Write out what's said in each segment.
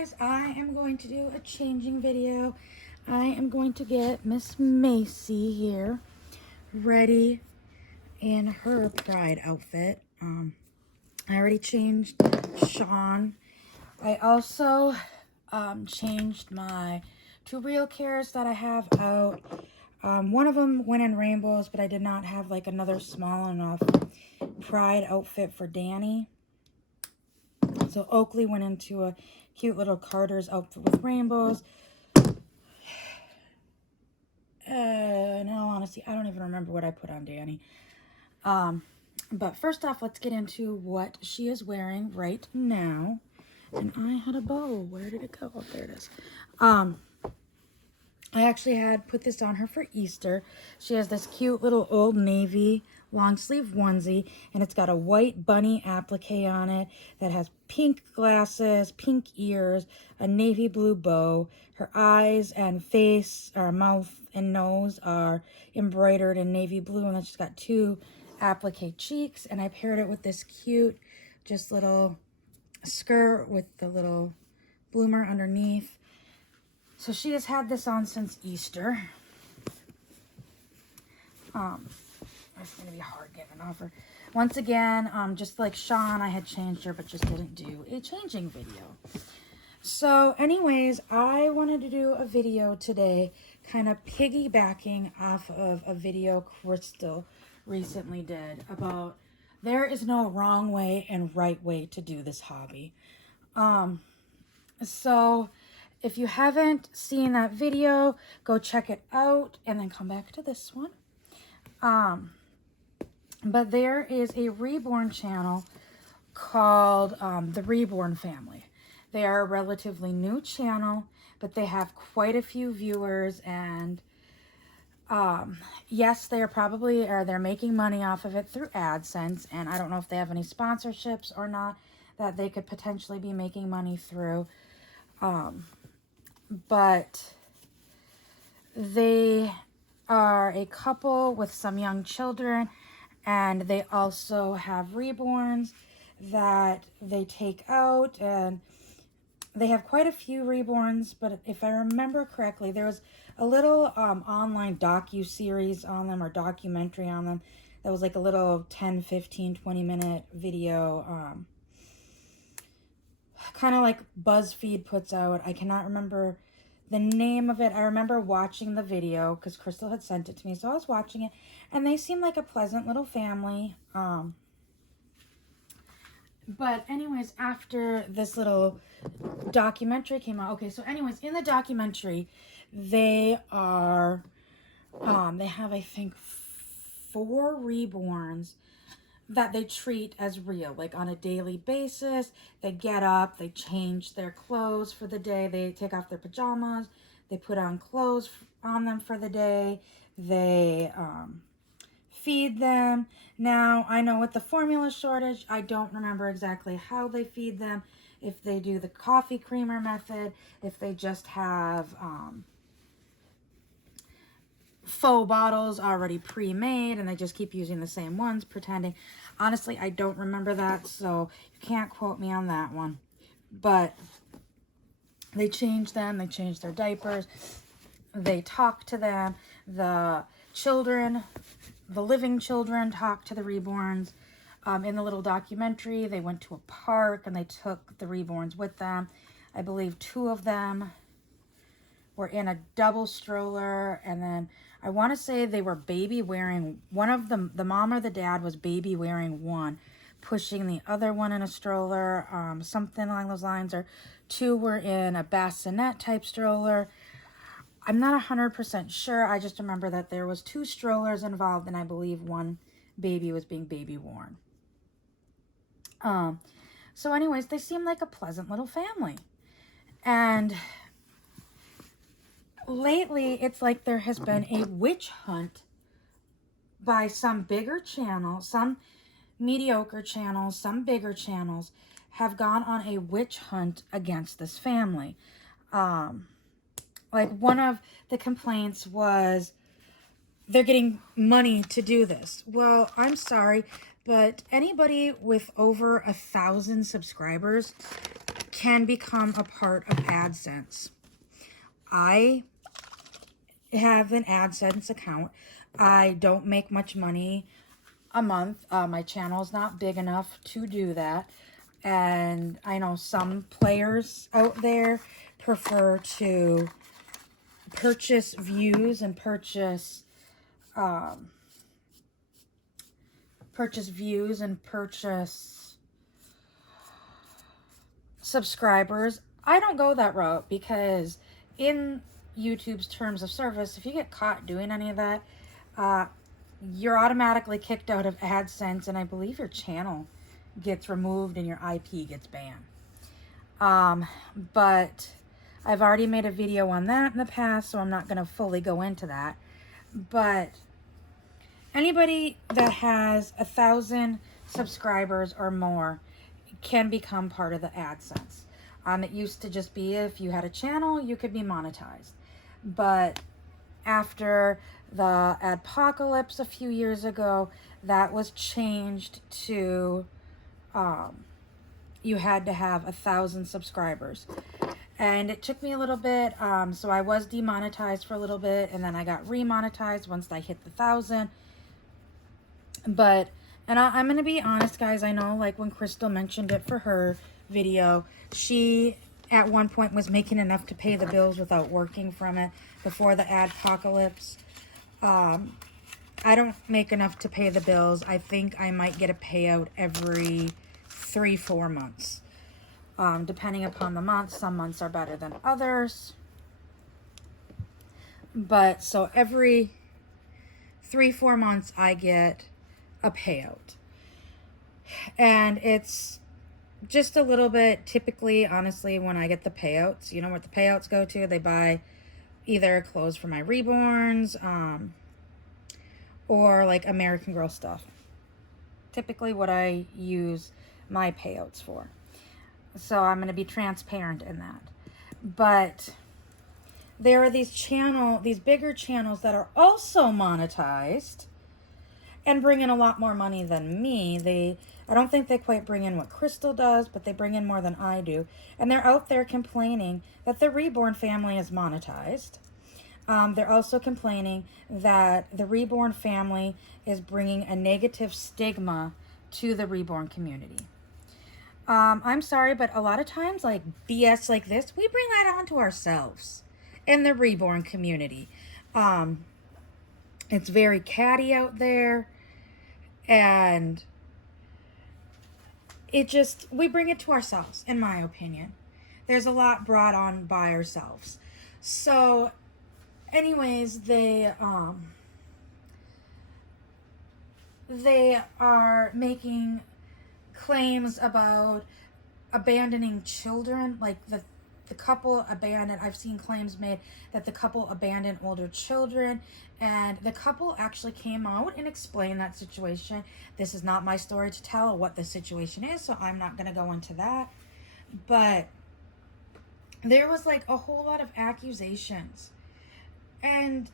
guys, I am going to do a changing video. I am going to get Miss Macy here ready in her pride outfit. I already changed Sean. I also changed my 2 real cares that I have out. One of them went in rainbows, but I did not have like another small enough pride outfit for Danny. So Oakley went into a cute little Carter's outfit with rainbows. In all honesty, I don't even remember what I put on Danny. But first off, let's get into what she is wearing right now. And I had a bow. Where did it go? Oh, there it is. I actually had put this on her for Easter. She has this cute little Old Navy long sleeve onesie, and it's got a white bunny applique on it that has pink glasses, pink ears, a navy blue bow. Her eyes and face, or mouth and nose are embroidered in navy blue, and then she's got 2 applique cheeks, and I paired it with this cute just little skirt with the little bloomer underneath. So she has had this on since Easter. It's going to be hard getting it off her. Once again, just like Sean, I had changed her, but just didn't do a changing video. So anyways, I wanted to do a video today, kind of piggybacking off of a video Crystal recently did about there is no wrong way and right way to do this hobby. So if you haven't seen that video, go check it out and then come back to this one. But there is a Reborn channel called the Reborn Family. They are a relatively new channel, but they have quite a few viewers, and yes, they are probably, or they're making money off of it through AdSense, and I don't know if they have any sponsorships or not that they could potentially be making money through. But they are a couple with some young children, and they also have reborns that they take out, and they have quite a few reborns. But if I remember correctly, there was a little online docu-series on them, or documentary on them, that was like a little 10, 15, 20-minute video, kind of like BuzzFeed puts out. I cannot remember the name of it. I remember watching the video because Crystal had sent it to me, so I was watching it, and they seemed like a pleasant little family. But anyways, after this little documentary came out, okay, so anyways, in the documentary, they are, they have, I think, 4 reborns that they treat as real, like on a daily basis. They get up, they change their clothes for the day, they take off their pajamas, they put on clothes on them for the day, they feed them. Now, I know with the formula shortage, I don't remember exactly how they feed them, if they do the coffee creamer method, if they just have faux bottles already pre-made and they just keep using the same ones, pretending. Honestly, I don't remember that, so you can't quote me on that one. But they change them, they change their diapers, they talk to them. The children, the living children, talk to the reborns. In the little documentary, they went to a park and they took the reborns with them. I believe 2 of them were in a double stroller, and then I want to say they were baby wearing, one of them, the mom or the dad was baby wearing one, pushing the other one in a stroller, something along those lines, or 2 were in a bassinet type stroller. I'm not 100% sure. I just remember that there was 2 strollers involved, and I believe 1 baby was being baby worn. So anyways, they seem like a pleasant little family. And lately, it's like there has been a witch hunt by some bigger channels, some mediocre channels, some bigger channels have gone on a witch hunt against this family. Like one of the complaints was they're getting money to do this. Well, I'm sorry, but anybody with over 1,000 subscribers can become a part of AdSense. I have an AdSense account. I don't make much money a month. My channel's not big enough to do that. And I know some players out there prefer to purchase views and purchase subscribers. I don't go that route because in YouTube's terms of service, if you get caught doing any of that, you're automatically kicked out of AdSense, and I believe your channel gets removed and your IP gets banned. But I've already made a video on that in the past, so I'm not going to fully go into that. But anybody that has 1,000 subscribers or more can become part of the AdSense. It used to just be if you had a channel, you could be monetized. But after the adpocalypse a few years ago, that was changed to you had to have 1,000 subscribers. And it took me a little bit, so I was demonetized for a little bit, and then I got remonetized once I hit the 1,000. But, and I'm going to be honest, guys, I know, like, when Crystal mentioned it for her video, she, at one point, was making enough to pay the bills without working from it before the adpocalypse. I don't make enough to pay the bills. I think I might get a payout every 3-4 months. Depending upon the month. Some months are better than others. But so every 3-4 months I get a payout. And it's just a little bit, typically, honestly, when I get the payouts, you know what the payouts go to? They buy either clothes for my Reborns, or like American Girl stuff. Typically what I use my payouts for. So I'm going to be transparent in that. But there are these bigger channels that are also monetized and bring in a lot more money than me. I don't think they quite bring in what Crystal does, but they bring in more than I do. And they're out there complaining that the Reborn family is monetized. They're also complaining that the Reborn family is bringing a negative stigma to the Reborn community. I'm sorry, but a lot of times, like, BS like this, we bring that onto ourselves in the Reborn community. It's very catty out there, and we bring it to ourselves, in my opinion. There's a lot brought on by ourselves. So, anyways, they are making claims about abandoning children, like the couple abandoned. I've seen claims made that the couple abandoned older children, and the couple actually came out and explained that situation. This is not my story to tell what the situation is, so I'm not going to go into that. But there was like a whole lot of accusations, and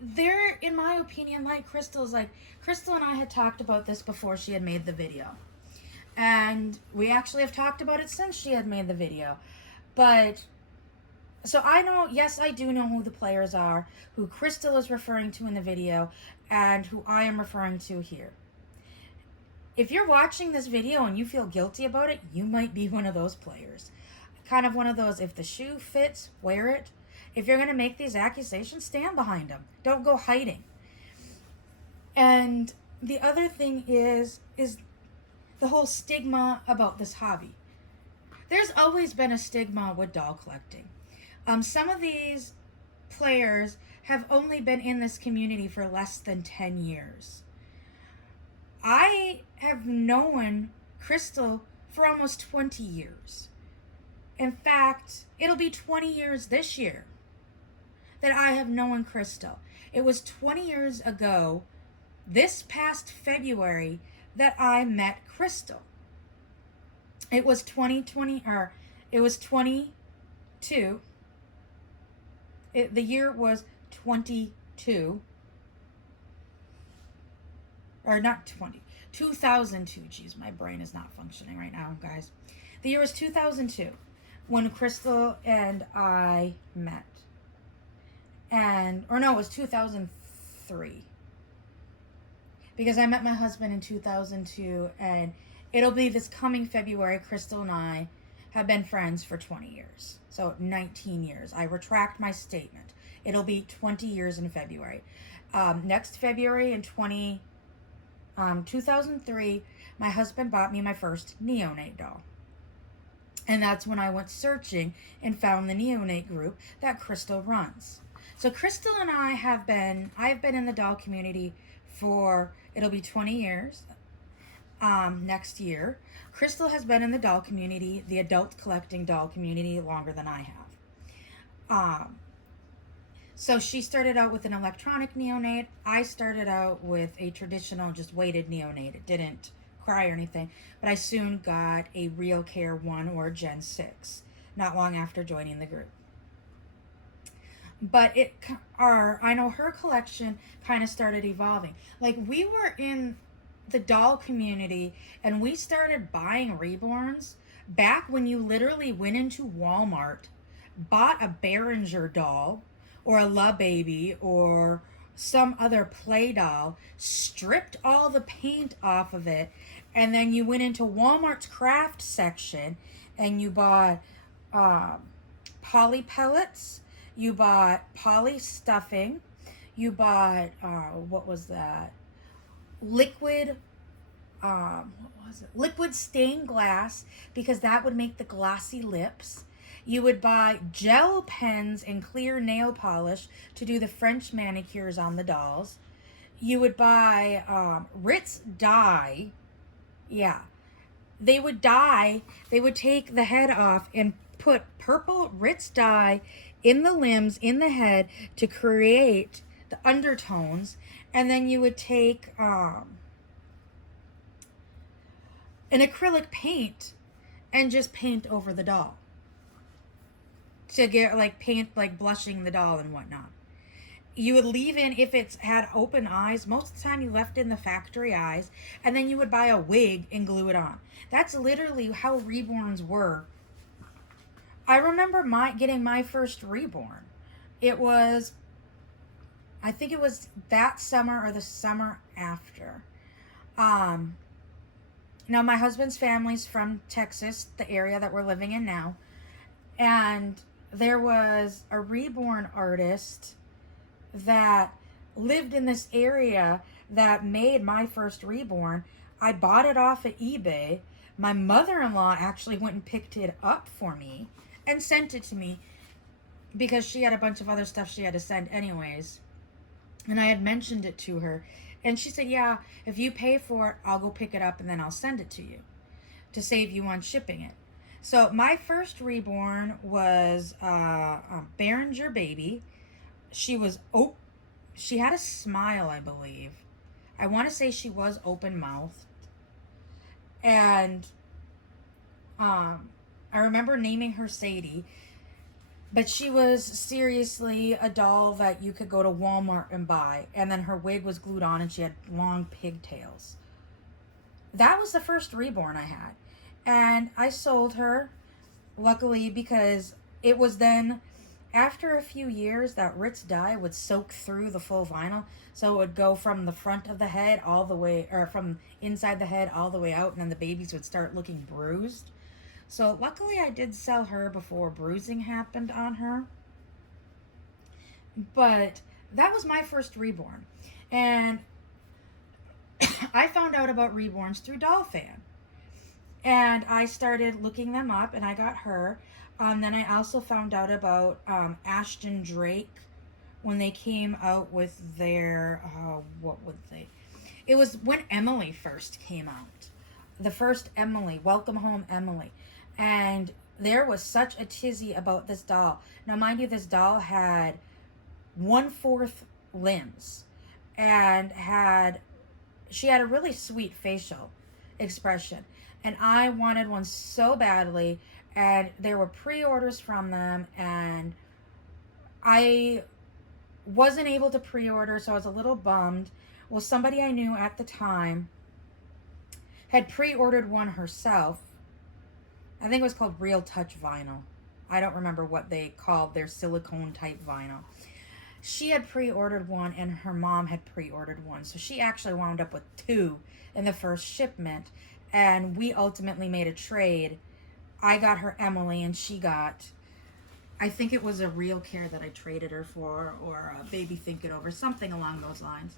they're, in my opinion, like Crystal and I had talked about this before she had made the video. And we actually have talked about it since she had made the video. But, so I know, yes, I do know who the players are, who Crystal is referring to in the video, and who I am referring to here. If you're watching this video and you feel guilty about it, you might be one of those players. Kind of one of those, if the shoe fits, wear it. If you're going to make these accusations, stand behind them. Don't go hiding. And the other thing is the whole stigma about this hobby. There's always been a stigma with doll collecting. Some of these players have only been in this community for less than 10 years. I have known Crystal for almost 20 years. In fact, it'll be 20 years this year that I have known Crystal. It was 20 years ago, this past February, that I met Crystal. It was 2022. The year was 22. Or not 20. 2002. Geez, my brain is not functioning right now, guys. The year was 2002 when Crystal and I met. Or no, it was 2003. Because I met my husband in 2002, and it'll be this coming February. Crystal and I have been friends for 20 years. So 19 years. I retract my statement. It'll be 20 years in February. Next February in 2003, my husband bought me my first neonate doll. And that's when I went searching and found the neonate group that Crystal runs. So Crystal and I have been in the doll community for, it'll be 20 years next year. Crystal has been in the doll community, the adult collecting doll community, longer than I have. So she started out with an electronic neonate. I started out with a traditional, just weighted neonate. It didn't cry or anything, but I soon got a Real Care 1 or Gen 6, not long after joining the group. But I know her collection kind of started evolving. Like, we were in the doll community and we started buying Reborns back when you literally went into Walmart, bought a Behringer doll or a La Baby or some other play doll, stripped all the paint off of it, and then you went into Walmart's craft section and you bought poly pellets, you bought poly stuffing, you bought what was that? Liquid liquid stained glass, because that would make the glossy lips. You would buy gel pens and clear nail polish to do the French manicures on the dolls. You would buy Ritz dye. Yeah. They would take the head off and put purple Ritz dye in the limbs, in the head, to create the undertones. And then you would take an acrylic paint and just paint over the doll to get paint blushing the doll and whatnot. You would leave in, if it's had open eyes, most of the time you left in the factory eyes, and then you would buy a wig and glue it on. That's literally how Reborns were. I remember getting my first Reborn. I think it was that summer or the summer after. Now, my husband's family's from Texas, the area that we're living in now. And there was a Reborn artist that lived in this area that made my first Reborn. I bought it off of eBay. My mother-in-law actually went and picked it up for me and sent it to me because she had a bunch of other stuff she had to send anyways. And I had mentioned it to her. And she said, yeah, if you pay for it, I'll go pick it up and then I'll send it to you to save you on shipping it. So my first Reborn was a Behringer baby. She had a smile, I believe. I want to say she was open-mouthed. And I remember naming her Sadie. But she was seriously a doll that you could go to Walmart and buy. And then her wig was glued on and she had long pigtails. That was the first Reborn I had. And I sold her, luckily, because it was then, after a few years, that Ritz dye would soak through the full vinyl. So it would go from the front of the head all the way, or from inside the head all the way out. And then the babies would start looking bruised. So luckily I did sell her before bruising happened on her. But that was my first Reborn. And I found out about Reborns through DollFan. And I started looking them up and I got her. Then I also found out about Ashton Drake when they came out with their, it was when Emily first came out. The first Emily, Welcome Home Emily. And there was such a tizzy about this doll. Now, mind you, this doll had 1/4 limbs and she had a really sweet facial expression. And I wanted one so badly, and there were pre-orders from them, and I wasn't able to pre-order, so I was a little bummed. Well, somebody I knew at the time had pre-ordered one herself. I think it was called Real Touch Vinyl. I don't remember what they called their silicone type vinyl. She had pre-ordered one and her mom had pre-ordered one. So she actually wound up with two in the first shipment. And we ultimately made a trade. I got her Emily and she got, I think it was a Real Care that I traded her for, or a Baby Think It Over, something along those lines.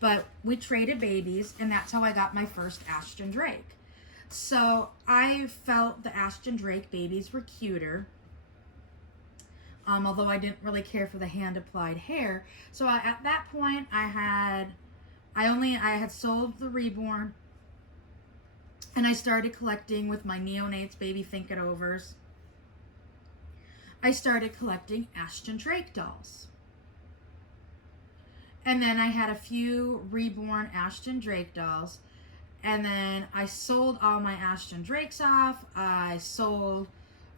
But we traded babies, and that's how I got my first Ashton Drake. So I felt the Ashton Drake babies were cuter, although I didn't really care for the hand-applied hair. So at that point, I had sold the Reborn, and I started collecting with my neonates, Baby Think It Overs. I started collecting Ashton Drake dolls. And then I had a few Reborn Ashton Drake dolls. And then I sold all my Ashton Drakes off. I sold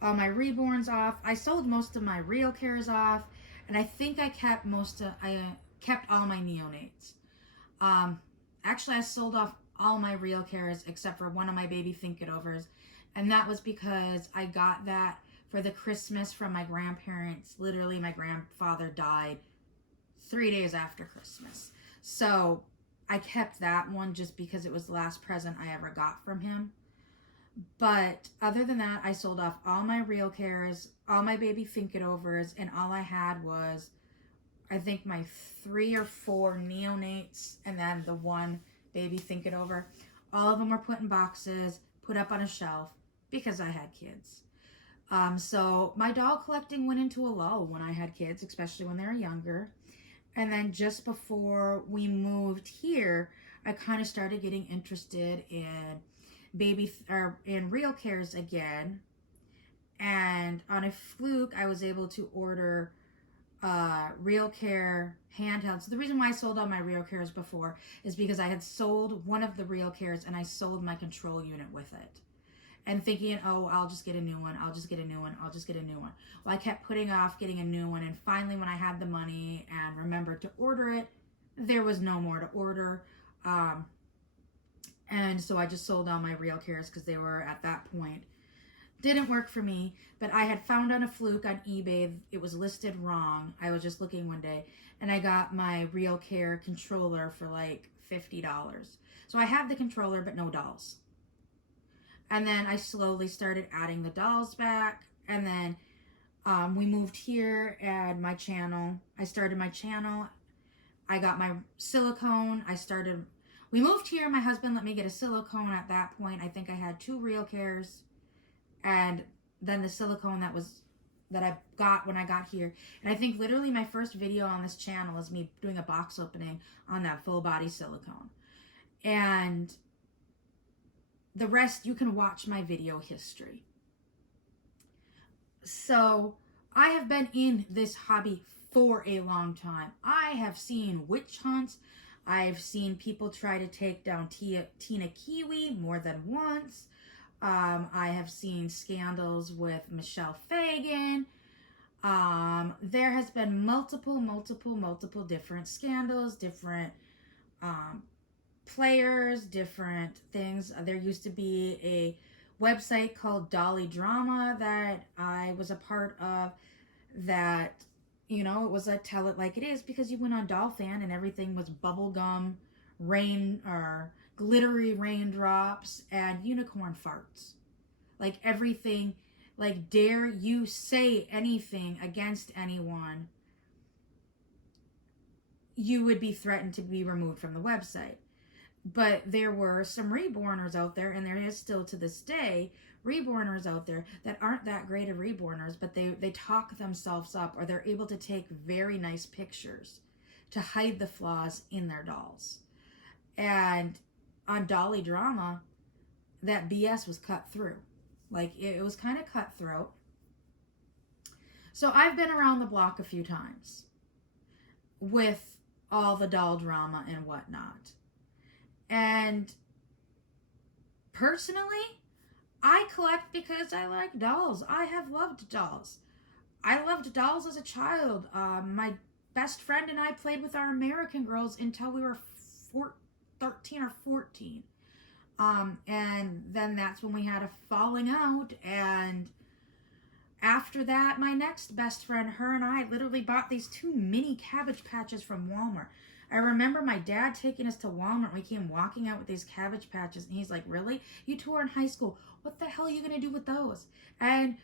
all my Reborns off. I sold most of my Real Cares off. And I think I kept all my neonates. Actually, I sold off all my Real Cares except for one of my Baby Think It Overs. And that was because I got that for the Christmas from my grandparents. Literally, my grandfather died 3 days after Christmas. So I kept that one just because it was the last present I ever got from him. But other than that, I sold off all my Real Cares, all my Baby Think It Overs, and all I had was, I think, my 3 or 4 neonates and then the one Baby Think It Over. All of them were put in boxes, put up on a shelf because I had kids. So my doll collecting went into a lull when I had kids, especially when they were younger. And then just before we moved here, I kind of started getting interested in in Real Cares again. And on a fluke, I was able to order Real Care handhelds. So the reason why I sold all my Real Cares before is because I had sold one of the Real Cares and I sold my control unit with it. And thinking, oh, I'll just get a new one. I'll just get a new one. I'll just get a new one. Well, I kept putting off getting a new one. And finally, when I had the money and remembered to order it, there was no more to order. And so I just sold all my Real Cares because they were, at that point, didn't work for me. But I had found on a fluke on eBay, it was listed wrong. I was just looking one day. And I got my Real Care controller for like $50. So I have the controller, but no dolls. And then I slowly started adding the dolls back. And then we moved here and my channel. I started my channel. I got my silicone. We moved here. My husband let me get a silicone at that point. I think I had 2 Real Cares. And then the silicone that I got when I got here. And I think literally my first video on this channel is me doing a box opening on that full body silicone. And the rest, you can watch my video history. So I have been in this hobby for a long time. I have seen witch hunts. I've seen people try to take down Tina Kiwi more than once. I have seen scandals with Michelle Fagan. There has been multiple different scandals, different players, different things. There used to be a website called Dolly Drama that I was a part of that, you know, it was a tell it like it is, because you went on Dollfan and everything was bubblegum, rain, or glittery raindrops and unicorn farts. Like everything, like dare you say anything against anyone, you would be threatened to be removed from the website. But there were some Reborners out there, and there is still to this day Reborners out there that aren't that great of Reborners, but they talk themselves up, or they're able to take very nice pictures to hide the flaws in their dolls. And on Dolly Drama, that BS was cut through. Like, it was kind of cutthroat. So I've been around the block a few times with all the doll drama and whatnot. And personally, I collect because I like dolls. I have loved dolls. I loved dolls as a child. My best friend and I played with our American Girls until we were 13 or 14. And then that's when we had a falling out. And after that, my next best friend, her and I literally bought these 2 mini Cabbage Patches from Walmart. I remember my dad taking us to Walmart. We came walking out with these Cabbage Patches, and he's like, "Really? You two are in high school. What the hell are you gonna do with those?" And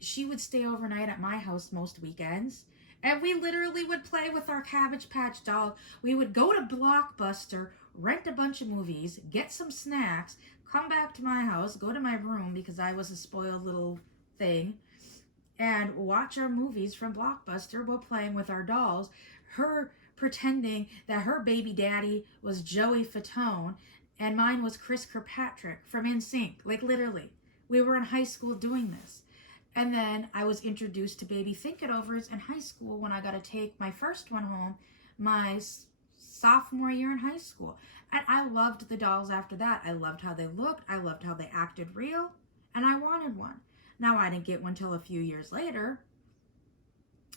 she would stay overnight at my house most weekends, and we literally would play with our Cabbage Patch dolls. We would go to Blockbuster, rent a bunch of movies, get some snacks, come back to my house, go to my room because I was a spoiled little thing, and watch our movies from Blockbuster while playing with our dolls. Her pretending that her baby daddy was Joey Fatone and mine was Chris Kirkpatrick from NSYNC. Like, literally, we were in high school doing this. And then I was introduced to baby think-it-overs in high school when I got to take my first one home my sophomore year in high school. And I loved the dolls after that. I loved how they looked. I loved how they acted real. And I wanted one. Now, I didn't get one till a few years later.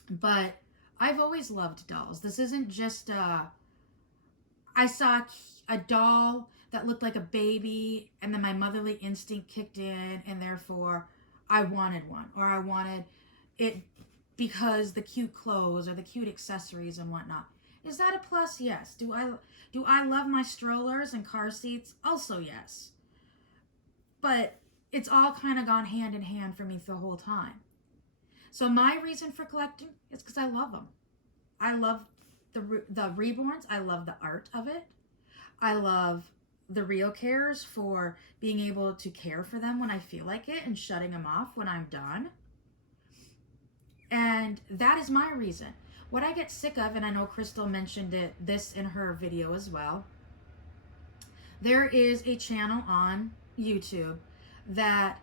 But I've always loved dolls. This isn't just I saw a doll that looked like a baby, and then my motherly instinct kicked in, and therefore I wanted one, or I wanted it because the cute clothes or the cute accessories and whatnot. Is that a plus? Yes. Do I love my strollers and car seats? Also, yes. But it's all kind of gone hand in hand for me the whole time. So my reason for collecting is because I love them. I love the Reborns. I love the art of it. I love the Real Cares for being able to care for them when I feel like it and shutting them off when I'm done. And that is my reason. What I get sick of, and I know Crystal mentioned this in her video as well, there is a channel on YouTube that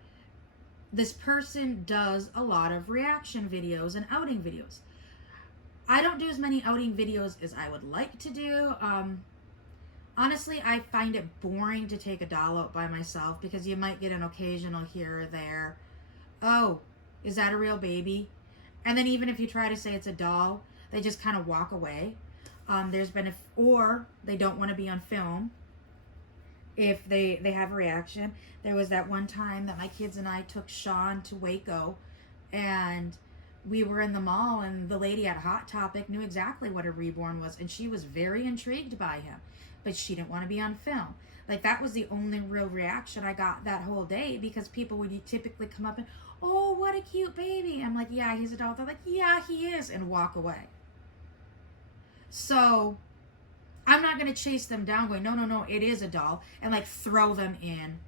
this person does a lot of reaction videos and outing videos. I don't do as many outing videos as I would like to do. Honestly, I find it boring to take a doll out by myself because you might get an occasional here or there. "Oh, is that a real baby?" And then even if you try to say it's a doll, they just kind of walk away. There's been or they don't want to be on film if they have a reaction. There was that one time that my kids and I took Sean to Waco, and we were in the mall, and the lady at Hot Topic knew exactly what a reborn was, and she was very intrigued by him, but she didn't want to be on film. Like, that was the only real reaction I got that whole day, because people would typically come up and, "Oh, what a cute baby." I'm like, "Yeah, he's a doll." They're like, "Yeah, he is," and walk away. So I'm not going to chase them down going, no, it is a doll, and like throw them in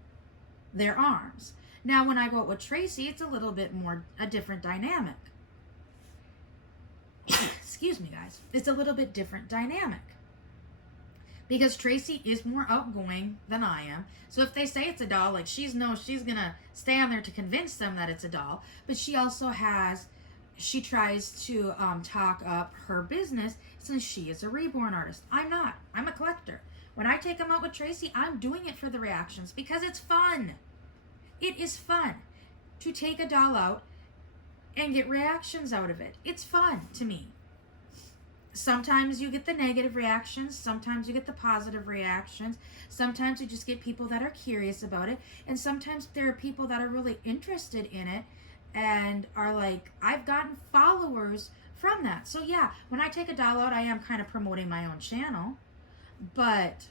their arms. Now, when I go out with Tracy, it's a little bit more a different dynamic. Excuse me, guys. It's a little bit different dynamic. Because Tracy is more outgoing than I am. So if they say it's a doll, like, she's going to stay on there to convince them that it's a doll. But she also she tries to talk up her business since she is a reborn artist. I'm not. I'm a collector. When I take them out with Tracy, I'm doing it for the reactions because it's fun. It is fun to take a doll out and get reactions out of it. It's fun to me. Sometimes you get the negative reactions. Sometimes you get the positive reactions. Sometimes you just get people that are curious about it. And sometimes there are people that are really interested in it and are like, I've gotten followers from that. So yeah, when I take a doll out, I am kind of promoting my own channel. But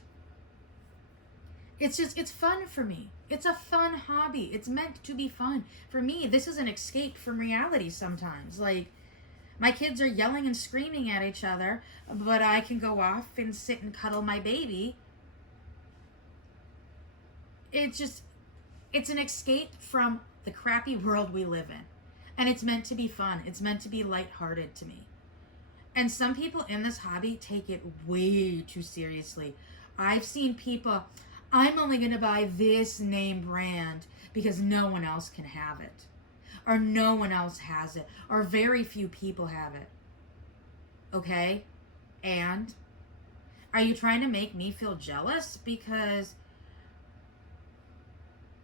it's fun for me. It's a fun hobby. It's meant to be fun. For me, this is an escape from reality sometimes. Like, my kids are yelling and screaming at each other, but I can go off and sit and cuddle my baby. It's an escape from the crappy world we live in. And it's meant to be fun. It's meant to be lighthearted to me. And some people in this hobby take it way too seriously. I've seen people, "I'm only going to buy this name brand because no one else can have it. Or no one else has it. Or very few people have it." Okay? And are you trying to make me feel jealous? Because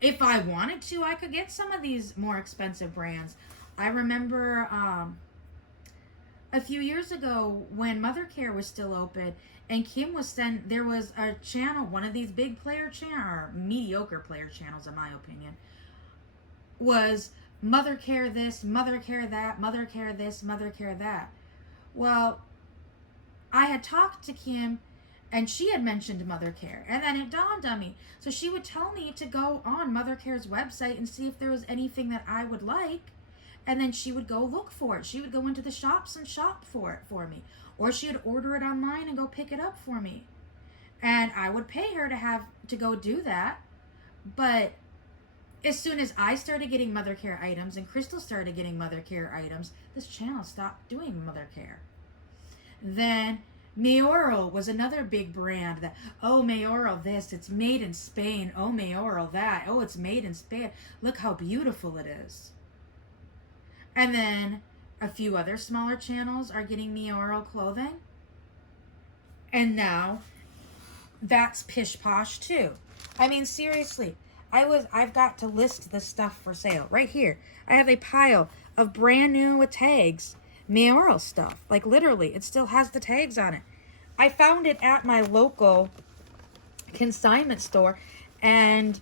if I wanted to, I could get some of these more expensive brands. I remember a few years ago when Mother Care was still open and Kim was there was a channel, one of these big player channel or mediocre player channels in my opinion, was Mother Care this, Mother Care that, Mother Care this, Mother Care that. Well, I had talked to Kim and she had mentioned Mother Care, and then it dawned on me. So she would tell me to go on Mother Care's website and see if there was anything that I would like, and then she would go look for it. She would go into the shops and shop for it for me, or she would order it online and go pick it up for me, and I would pay her to go do that. But as soon as I started getting Mother Care items and Crystal started getting Mother Care items, this channel stopped doing Mother Care. Then Mayoral was another big brand that, oh, Mayoral this, it's made in Spain. Oh, Mayoral that, oh, it's made in Spain. Look how beautiful it is. And then a few other smaller channels are getting Mayoral clothing. And now that's pish posh too. I mean, seriously, I've got to list this stuff for sale right here. I have a pile of brand new with tags, Mayoral stuff. Like literally, it still has the tags on it. I found it at my local consignment store, and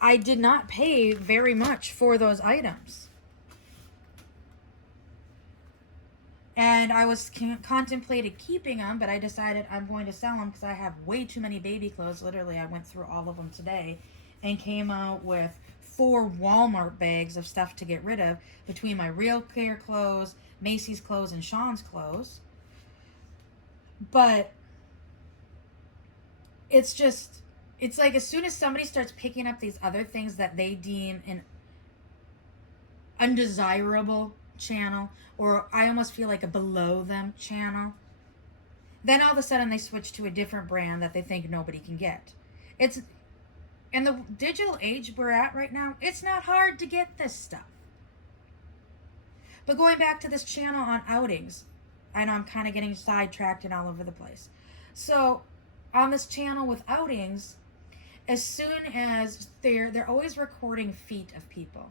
I did not pay very much for those items. And I was contemplating keeping them, but I decided I'm going to sell them because I have way too many baby clothes. Literally, I went through all of them today and came out with 4 Walmart bags of stuff to get rid of between my Real Care clothes, Macy's clothes, and Sean's clothes. But it's like as soon as somebody starts picking up these other things that they deem an undesirable channel, or I almost feel like a below them channel, then all of a sudden they switch to a different brand that they think nobody can get. It's in the digital age we're at right now, it's not hard to get this stuff. But going back to this channel on outings, I know I'm kind of getting sidetracked and all over the place. So on this channel with outings, as soon as they're always recording feet of people.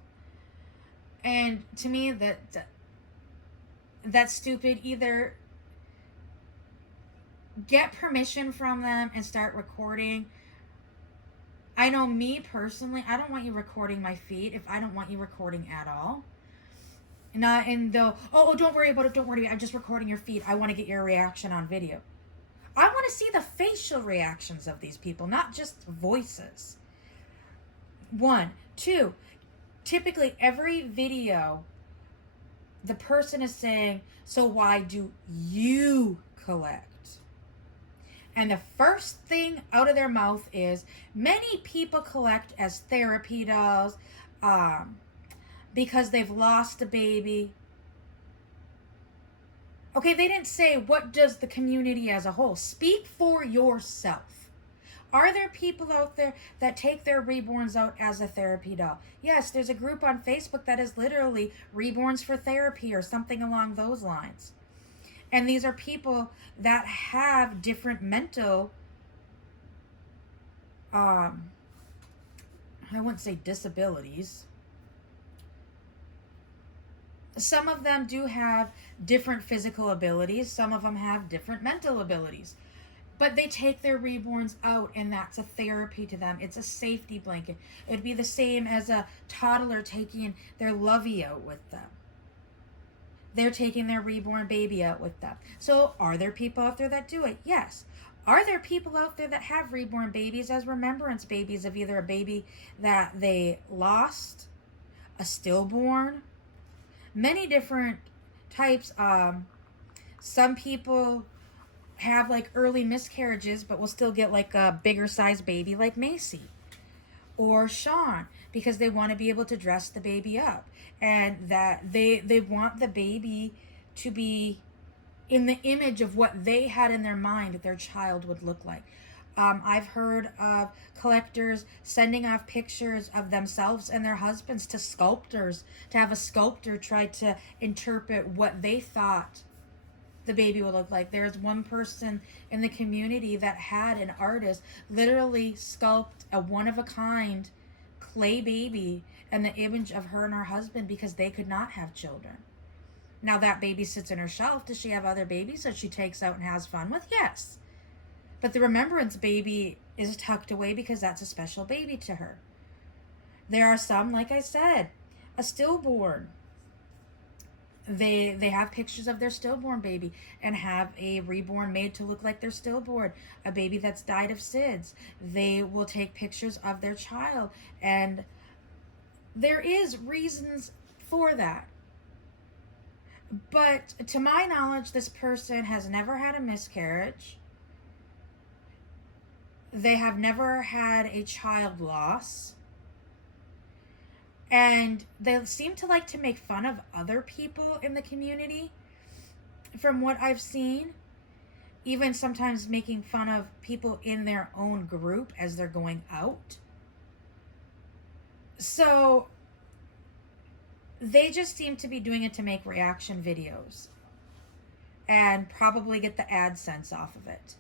And to me, that's stupid. Either get permission from them and start recording. I know me personally, I don't want you recording my feet if I don't want you recording at all. And they'll, oh, don't worry about it, don't worry, I'm just recording your feet. I want to get your reaction on video. I want to see the facial reactions of these people, not just voices. 1, 2, typically every video, the person is saying, so why do you collect? And the first thing out of their mouth is, many people collect as therapy dolls because they've lost a baby. Okay, they didn't say, what does the community as a whole? Speak for yourself. Are there people out there that take their reborns out as a therapy doll? Yes, there's a group on Facebook that is literally Reborns for Therapy or something along those lines. And these are people that have different mental, I wouldn't say disabilities. Some of them do have different physical abilities. Some of them have different mental abilities. But they take their reborns out, and that's a therapy to them. It's a safety blanket. It'd be the same as a toddler taking their lovey out with them. They're taking their reborn baby out with them. So are there people out there that do it? Yes. Are there people out there that have reborn babies as remembrance babies of either a baby that they lost, a stillborn, many different types? Some people have like early miscarriages but will still get like a bigger size baby like Macy or Sean because they want to be able to dress the baby up, and that they want the baby to be in the image of what they had in their mind that their child would look like. I've heard of collectors sending off pictures of themselves and their husbands to sculptors to have a sculptor try to interpret what they thought the baby would look like. There's one person in the community that had an artist literally sculpt a one-of-a-kind clay baby and the image of her and her husband because they could not have children. Now that baby sits in her shelf. Does she have other babies that she takes out and has fun with? Yes. But the remembrance baby is tucked away because that's a special baby to her. There are some, like I said, a stillborn. They have pictures of their stillborn baby and have a reborn made to look like their stillborn, a baby that's died of SIDS. They will take pictures of their child, and there is reasons for that. But to my knowledge, this person has never had a miscarriage. They have never had a child loss. And they seem to like to make fun of other people in the community, from what I've seen. Even sometimes making fun of people in their own group as they're going out. So they just seem to be doing it to make reaction videos and probably get the AdSense off of it.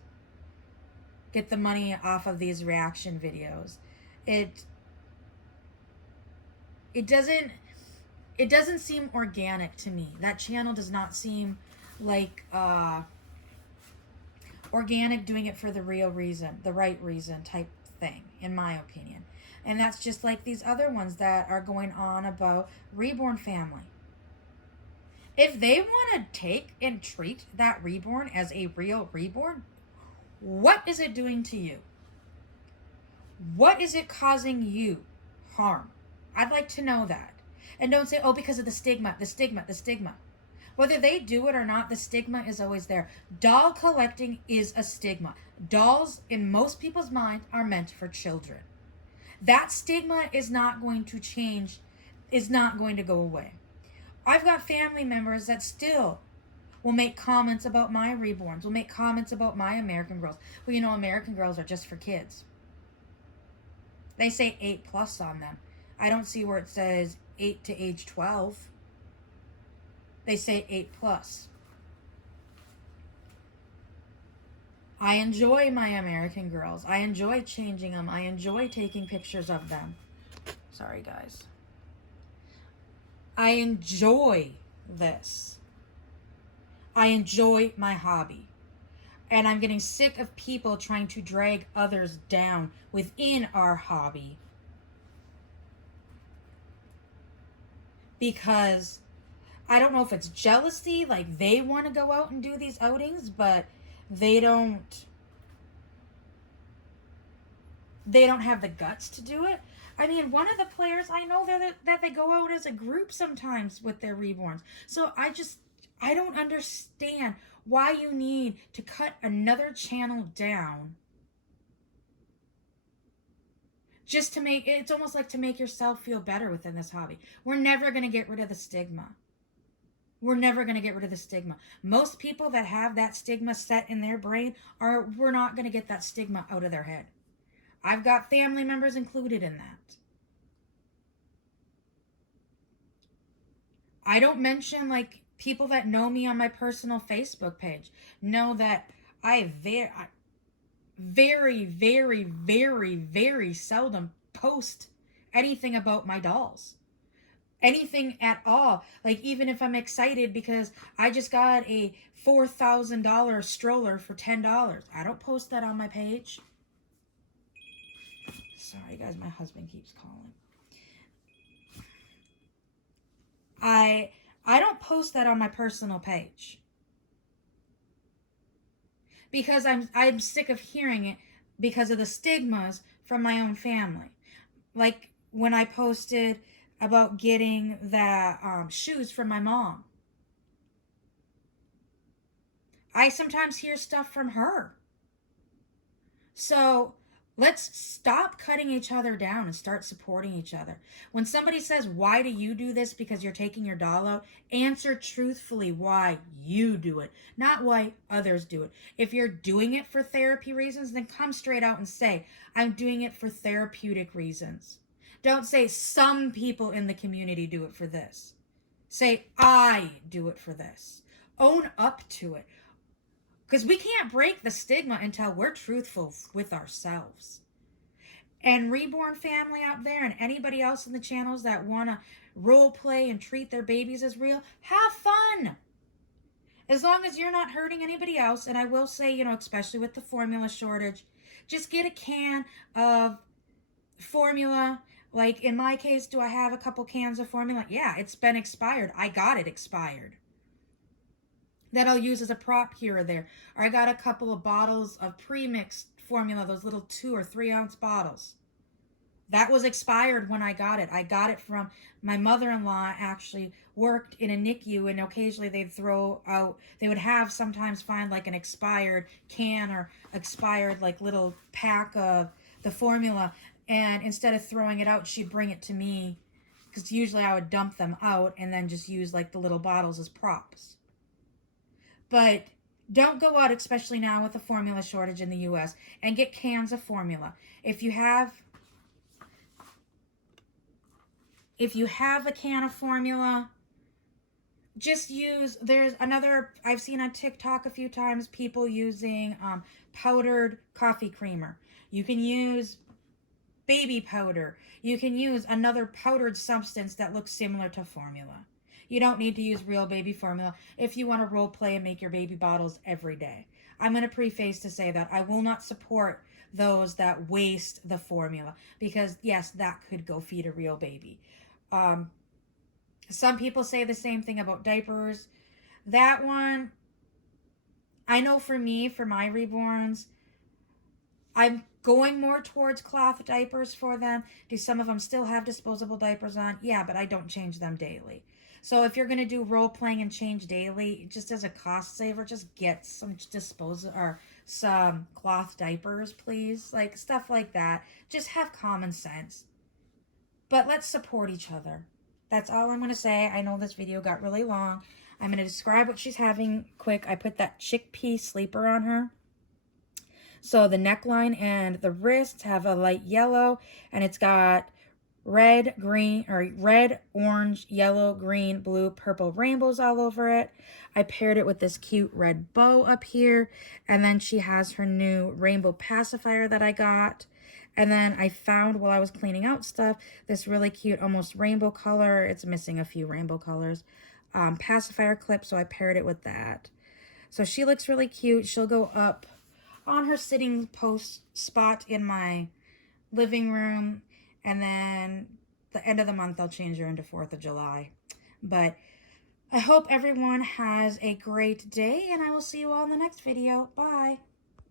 Get the money off of these reaction videos. It doesn't seem organic to me. That channel does not seem like organic, doing it for the real reason, the right reason type thing, in my opinion. And that's just like these other ones that are going on about Reborn Family. If they want to take and treat that reborn as a real reborn, what is it doing to you? What is it causing you harm? I'd like to know that. And don't say, oh, because of the stigma, the stigma, the stigma. Whether they do it or not, the stigma is always there. Doll collecting is a stigma. Dolls, in most people's minds, are meant for children. That stigma is not going to change, is not going to go away. I've got family members that still will make comments about my reborns, will make comments about my American Girls. Well, you know, American Girls are just for kids. They say 8+ on them. I don't see where it says 8 to age 12. They say 8+. I enjoy my American Girls. I enjoy changing them. I enjoy taking pictures of them. Sorry, guys. I enjoy this. I enjoy my hobby. And I'm getting sick of people trying to drag others down within our hobby. Because I don't know if it's jealousy, like they want to go out and do these outings, but they don't have the guts to do it. I mean, one of the players, I know that they go out as a group sometimes with their reborns. So I don't understand why you need to cut another channel down just to make, it's almost like to make yourself feel better within this hobby. We're never going to get rid of the stigma. We're never going to get rid of the stigma. Most people that have that stigma set in their brain we're not going to get that stigma out of their head. I've got family members included in that. I don't mention, like, people that know me on my personal Facebook page know that I very, very, very, very seldom post anything about my dolls. Anything at all. Like, even if I'm excited because I just got a $4,000 stroller for $10. I don't post that on my page. Sorry, guys, my husband keeps calling. I don't post that on my personal page. Because I'm sick of hearing it because of the stigmas from my own family. Like when I posted about getting the shoes from my mom. I sometimes hear stuff from her. So let's stop cutting each other down and start supporting each other. When somebody says, why do you do this because you're taking your doll out? Answer truthfully why you do it, not why others do it. If you're doing it for therapy reasons, then come straight out and say, I'm doing it for therapeutic reasons. Don't say some people in the community do it for this. Say, I do it for this. Own up to it. Because we can't break the stigma until we're truthful with ourselves. And Reborn family out there and anybody else in the channels that want to role play and treat their babies as real, have fun. As long as you're not hurting anybody else. And I will say, you know, especially with the formula shortage, just get a can of formula. Like in my case, do I have a couple cans of formula? Yeah, it's been expired. I got it expired. That I'll use as a prop here or there. Or I got a couple of bottles of pre-mixed formula, those little 2 or 3 ounce bottles. That was expired when I got it. I got it from my mother-in-law. Actually worked in a NICU, and occasionally they'd throw out, they would have sometimes find like an expired can or expired like little pack of the formula, and instead of throwing it out, she'd bring it to me, because usually I would dump them out and then just use like the little bottles as props. But don't go out, especially now with the formula shortage in the US, and get cans of formula. If you have a can of formula, just use, there's another, I've seen on TikTok a few times, people using powdered coffee creamer. You can use baby powder. You can use another powdered substance that looks similar to formula. You don't need to use real baby formula if you want to role play and make your baby bottles every day. I'm going to preface to say that I will not support those that waste the formula, because yes, that could go feed a real baby. Some people say the same thing about diapers. That one, I know for me, for my Reborns, I'm going more towards cloth diapers for them. Do some of them still have disposable diapers on? Yeah, but I don't change them daily. So if you're going to do role playing and change daily, just as a cost saver, just get some disposable or some cloth diapers, please. Like stuff like that. Just have common sense. But let's support each other. That's all I'm going to say. I know this video got really long. I'm going to describe what she's having quick. I put that chickpea sleeper on her. So the neckline and the wrists have a light yellow, and it's got red, green, or red, orange, yellow, green, blue, purple rainbows all over it. I paired it with this cute red bow up here, and then she has her new rainbow pacifier that I got. And then I found, while I was cleaning out stuff, this really cute, almost rainbow color. It's missing a few rainbow colors. Pacifier clip, so I paired it with that. So she looks really cute. She'll go up on her sitting post spot in my living room. And then the end of the month, I'll change her into 4th of July. But I hope everyone has a great day, and I will see you all in the next video. Bye.